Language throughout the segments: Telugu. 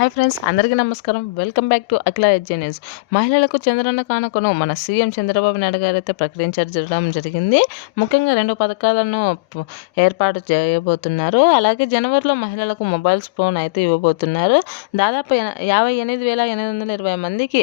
హాయ్ ఫ్రెండ్స్, అందరికీ నమస్కారం. Welcome back to Akhila edge news. మహిళలకు చంద్రన్న కానుకను మన సీఎం చంద్రబాబు నాయుడు గారు అయితే ప్రకటించడం జరిగింది. ముఖ్యంగా 2 పథకాలను ఏర్పాటు చేయబోతున్నారు. అలాగే జనవరిలో మహిళలకు మొబైల్స్ ఫోన్ అయితే ఇవ్వబోతున్నారు. దాదాపు 58,820 మందికి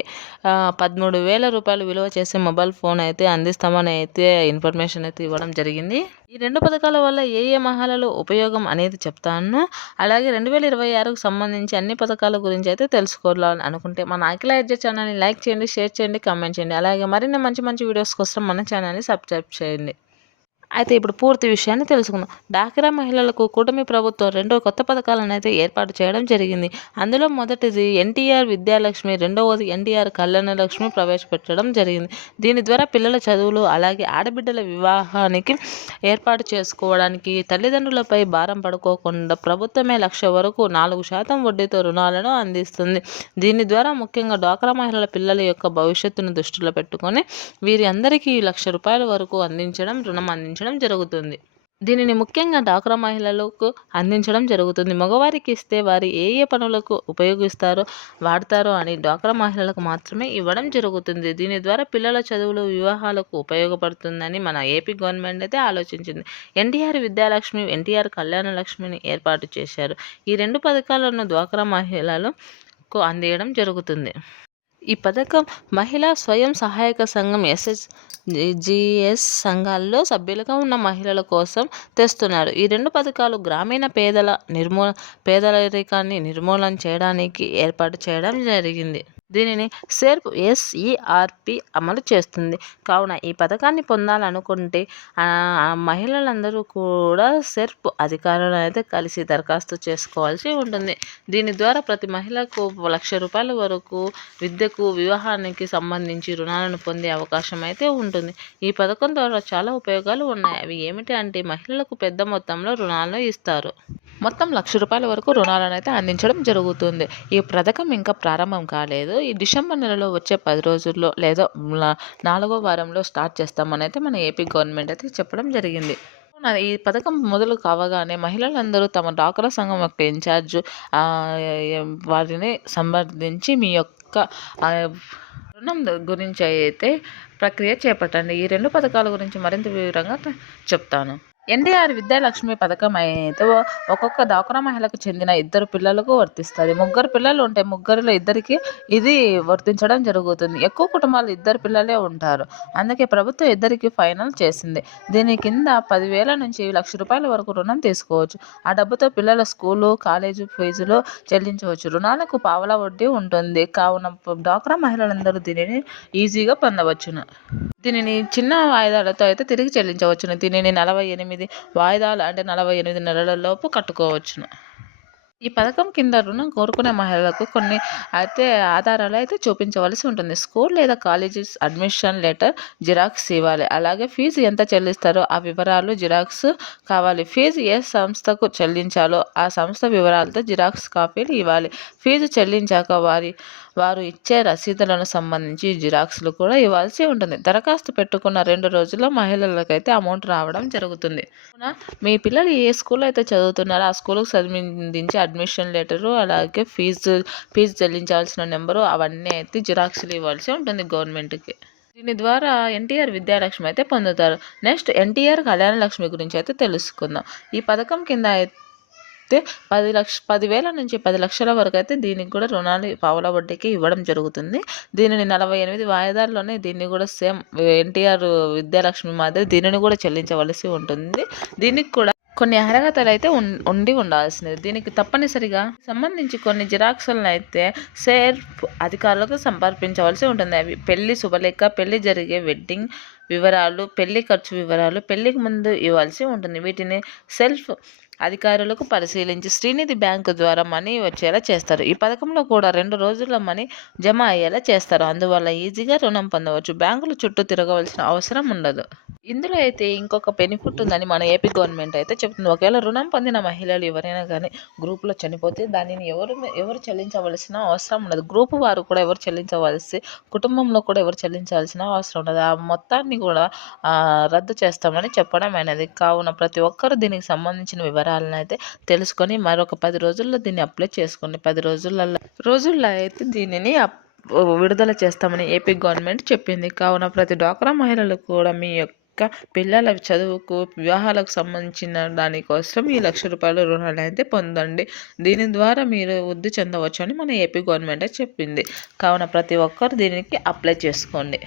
13,000 రూపాయలు విలువ చేసే మొబైల్ ఫోన్ అయితే అందిస్తామని అయితే ఇన్ఫర్మేషన్ అయితే ఇవ్వడం జరిగింది. ఈ 2 పథకాల వల్ల ఏ మహిళలు ఉపయోగం అనేది చెప్తాను. అలాగే 2026కు సంబంధించి అన్ని పథకాల గురించి అయితే తెలుసుకోవాలని అనుకుంటే మన అఖిల ఎడ్జే ఛానల్ని లైక్ చేయండి, షేర్ చేయండి, కామెంట్ చేయండి. అలాగే మరిన్ని మంచి వీడియోస్ కోసం మన ఛానల్ని సబ్స్క్రైబ్ చేయండి. అయితే ఇప్పుడు పూర్తి విషయాన్ని తెలుసుకుందాం. డాక్రా మహిళలకు కూటమి ప్రభుత్వం 2 కొత్త పథకాలను అయితే ఏర్పాటు చేయడం జరిగింది. అందులో మొదటిది ఎన్టీఆర్ విద్యాలక్ష్మి, రెండవది ఎన్టీఆర్ కళ్యాణ లక్ష్మి ప్రవేశపెట్టడం జరిగింది. దీని ద్వారా పిల్లల చదువులు అలాగే ఆడబిడ్డల వివాహానికి ఏర్పాటు చేసుకోవడానికి తల్లిదండ్రులపై భారం పడుకోకుండా ప్రభుత్వమే 1,00,000 వరకు 4% వడ్డీతో రుణాలను అందిస్తుంది. దీని ద్వారా ముఖ్యంగా డ్వాక్రా మహిళల పిల్లల యొక్క భవిష్యత్తును దృష్టిలో పెట్టుకొని వీరి అందరికీ 1,00,000 రూపాయల వరకు రుణం అందించడం జరుగుతుంది. దీనిని ముఖ్యంగా డ్వాక్రా మహిళలకు అందించడం జరుగుతుంది. మగవారికి ఇస్తే వారి ఏ పనులకు వాడతారో అని డ్వాక్రా మహిళలకు మాత్రమే ఇవ్వడం జరుగుతుంది. దీని ద్వారా పిల్లల చదువులు, వివాహాలకు ఉపయోగపడుతుందని మన ఏపీ గవర్నమెంట్ అయితే ఆలోచించింది. ఎన్టీఆర్ విద్యాలక్ష్మి, ఎన్టీఆర్ కళ్యాణ లక్ష్మిని ఏర్పాటు చేశారు. ఈ 2 పథకాలను డ్వాక్రా మహిళలకు అందించడం జరుగుతుంది. ఈ పథకం మహిళా స్వయం సహాయక సంఘం SHGS సంఘాల్లో సభ్యులుగా ఉన్న మహిళల కోసం తెస్తున్నారు. ఈ 2 పథకాలు గ్రామీణ పేదరికాన్ని నిర్మూలన చేయడానికి ఏర్పాటు చేయడం జరిగింది. దీనిని SERP అమలు చేస్తుంది. కావున ఈ పథకాన్ని పొందాలనుకుంటే మహిళలందరూ కూడా SERP అధికారులను అయితే కలిసి దరఖాస్తు చేసుకోవాల్సి ఉంటుంది. దీని ద్వారా ప్రతి మహిళకు 1,00,000 రూపాయల వరకు విద్యకు, వివాహానికి సంబంధించి రుణాలను పొందే అవకాశం అయితే ఉంటుంది. ఈ పథకం ద్వారా చాలా ఉపయోగాలు ఉన్నాయి. అవి ఏమిటి అంటే మహిళలకు పెద్ద మొత్తంలో రుణాలను ఇస్తారు. మొత్తం 1,00,000 రూపాయల వరకు రుణాలను అయితే అందించడం జరుగుతుంది. ఈ పథకం ఇంకా ప్రారంభం కాలేదు. ఈ డిసెంబర్ నెలలో వచ్చే 10 రోజుల్లో లేదా 4వ వారంలో స్టార్ట్ చేస్తామని అయితే మన ఏపీ గవర్నమెంట్ అయితే చెప్పడం జరిగింది. ఈ పథకం మొదలు కావగానే మహిళలందరూ తమ డ్వాక్రా సంఘం యొక్క ఇన్ఛార్జ్ వారిని సంప్రదించి మీ యొక్క రుణం గురించి అయితే ప్రక్రియ చేపట్టండి. ఈ 2 పథకాల గురించి మరింత వివరంగా చెప్తాను. ఎన్టీఆర్ విద్యాలక్ష్మి పథకం అయితే ఒక్కొక్క డ్వాక్రా మహిళకు చెందిన 2 పిల్లలకు వర్తిస్తుంది. 3 పిల్లలు ఉంటే 3లో 2కి ఇది వర్తించడం జరుగుతుంది. ఎక్కువ కుటుంబాలు 2 పిల్లలే ఉంటారు. అందుకే ప్రభుత్వం 2కి ఫైనల్ చేసింది. దీని కింద 10,000 నుంచి 1,00,000 రూపాయల వరకు రుణం తీసుకోవచ్చు. ఆ డబ్బుతో పిల్లల స్కూలు, కాలేజీ ఫీజులు చెల్లించవచ్చు. రుణాలకు పావలా వడ్డీ ఉంటుంది. కావున డ్వాక్రా మహిళలందరూ దీనిని ఈజీగా పొందవచ్చును. దీనిని చిన్న వాయిదాలతో అయితే తిరిగి చెల్లించవచ్చును. దీనిని 48 వాయిదాలు అంటే 48 నెలలలోపు కట్టుకోవచ్చును. ఈ పథకం కింద రుణం కోరుకునే మహిళలకు కొన్ని అయితే ఆధారాలు అయితే చూపించవలసి ఉంటుంది. స్కూల్ లేదా కాలేజీ అడ్మిషన్ లెటర్ జిరాక్స్ ఇవ్వాలి. అలాగే ఫీజు ఎంత చెల్లిస్తారో ఆ వివరాలు జిరాక్స్ కావాలి. ఫీజు ఏ సంస్థకు చెల్లించాలో ఆ సంస్థ వివరాలతో జిరాక్స్ కాపీలు ఇవ్వాలి. ఫీజు చెల్లించాక వారు ఇచ్చే రసీదులను సంబంధించి జిరాక్స్లు కూడా ఇవ్వాల్సి ఉంటుంది. దరఖాస్తు పెట్టుకున్న 2 రోజుల్లో మహిళలకైతే అమౌంట్ రావడం జరుగుతుంది. మీ పిల్లలు ఏ స్కూల్లో అయితే చదువుతున్నారో ఆ స్కూల్కి సంబంధించి అడ్మిషన్ లెటరు, అలాగే ఫీజు చెల్లించాల్సిన నెంబరు అవన్నీ అయితే జిరాక్స్లు ఇవ్వాల్సి ఉంటుంది గవర్నమెంట్కి. దీని ద్వారా ఎన్టీఆర్ విద్యాలక్ష్మి అయితే పొందుతారు. నెక్స్ట్ ఎన్టీఆర్ కళ్యాణ లక్ష్మి గురించి అయితే తెలుసుకుందాం. ఈ పథకం కింద అయితే 10,000 నుంచి 10,00,000 వరకు అయితే దీనికి కూడా రుణాలు పావలా వడ్డీకి ఇవ్వడం జరుగుతుంది. దీనిని 48 వాయిదాల్లోనే దీన్ని కూడా సేమ్ ఎన్టీఆర్ విద్యాలక్ష్మి మాదిరి దీనిని కూడా చెల్లించవలసి ఉంటుంది. దీనికి కూడా కొన్ని అర్హతలు అయితే ఉండాల్సినది. దీనికి తప్పనిసరిగా సంబంధించి కొన్ని జిరాక్స్లను అయితే SERP అధికారులకు సమర్పించవలసి ఉంటుంది. అవి పెళ్లి శుభలేఖ, పెళ్లి జరిగే వెడ్డింగ్ వివరాలు, పెళ్లి ఖర్చు వివరాలు, పెళ్లికి ముందు ఇవ్వాల్సి ఉంటుంది. వీటిని సెల్ఫ్ అధికారులకు పరిశీలించి శ్రీనిధి బ్యాంకు ద్వారా మనీ వచ్చేలా చేస్తారు. ఈ పథకంలో కూడా 2 రోజుల్లో మనీ జమ అయ్యేలా చేస్తారు. అందువల్ల ఈజీగా రుణం పొందవచ్చు. బ్యాంకుల చుట్టూ తిరగవలసిన అవసరం ఉండదు. ఇందులో అయితే ఇంకొక బెనిఫిట్ ఉందని మన ఏపీ గవర్నమెంట్ అయితే చెప్తుంది. ఒకవేళ రుణం పొందిన మహిళలు ఎవరైనా కానీ గ్రూపులో చనిపోతే దానిని ఎవరు చెల్లించవలసిన అవసరం ఉండదు. గ్రూపు వారు కూడా ఎవరు చెల్లించవలసి, కుటుంబంలో కూడా ఎవరు చెల్లించాల్సిన అవసరం ఉండదు. ఆ మొత్తాన్ని కూడా రద్దు చేస్తామని చెప్పడం అయినది. కావున ప్రతి ఒక్కరూ దీనికి సంబంధించిన వివరాలను అయితే తెలుసుకొని మరొక 10 రోజుల్లో దీన్ని అప్లై చేసుకోండి. 10 రోజులలో రోజుల్లో అయితే దీనిని విడుదల చేస్తామని ఏపీ గవర్నమెంట్ చెప్పింది. కావున ప్రతి డ్వాక్రా మహిళలు కూడా మీ యొక్క పిల్లల చదువుకు, వివాహాలకు సంబంధించిన దానికోసం ఈ రూ. 1,00,000 రుణాన్ని అయితే పొందండి. దీని ద్వారా మీరు వృద్ధి చెందవచ్చు అని మన ఏపీ గవర్నమెంటే చెప్పింది. కావున ప్రతి ఒక్కరు దీనికి అప్లై చేసుకోండి.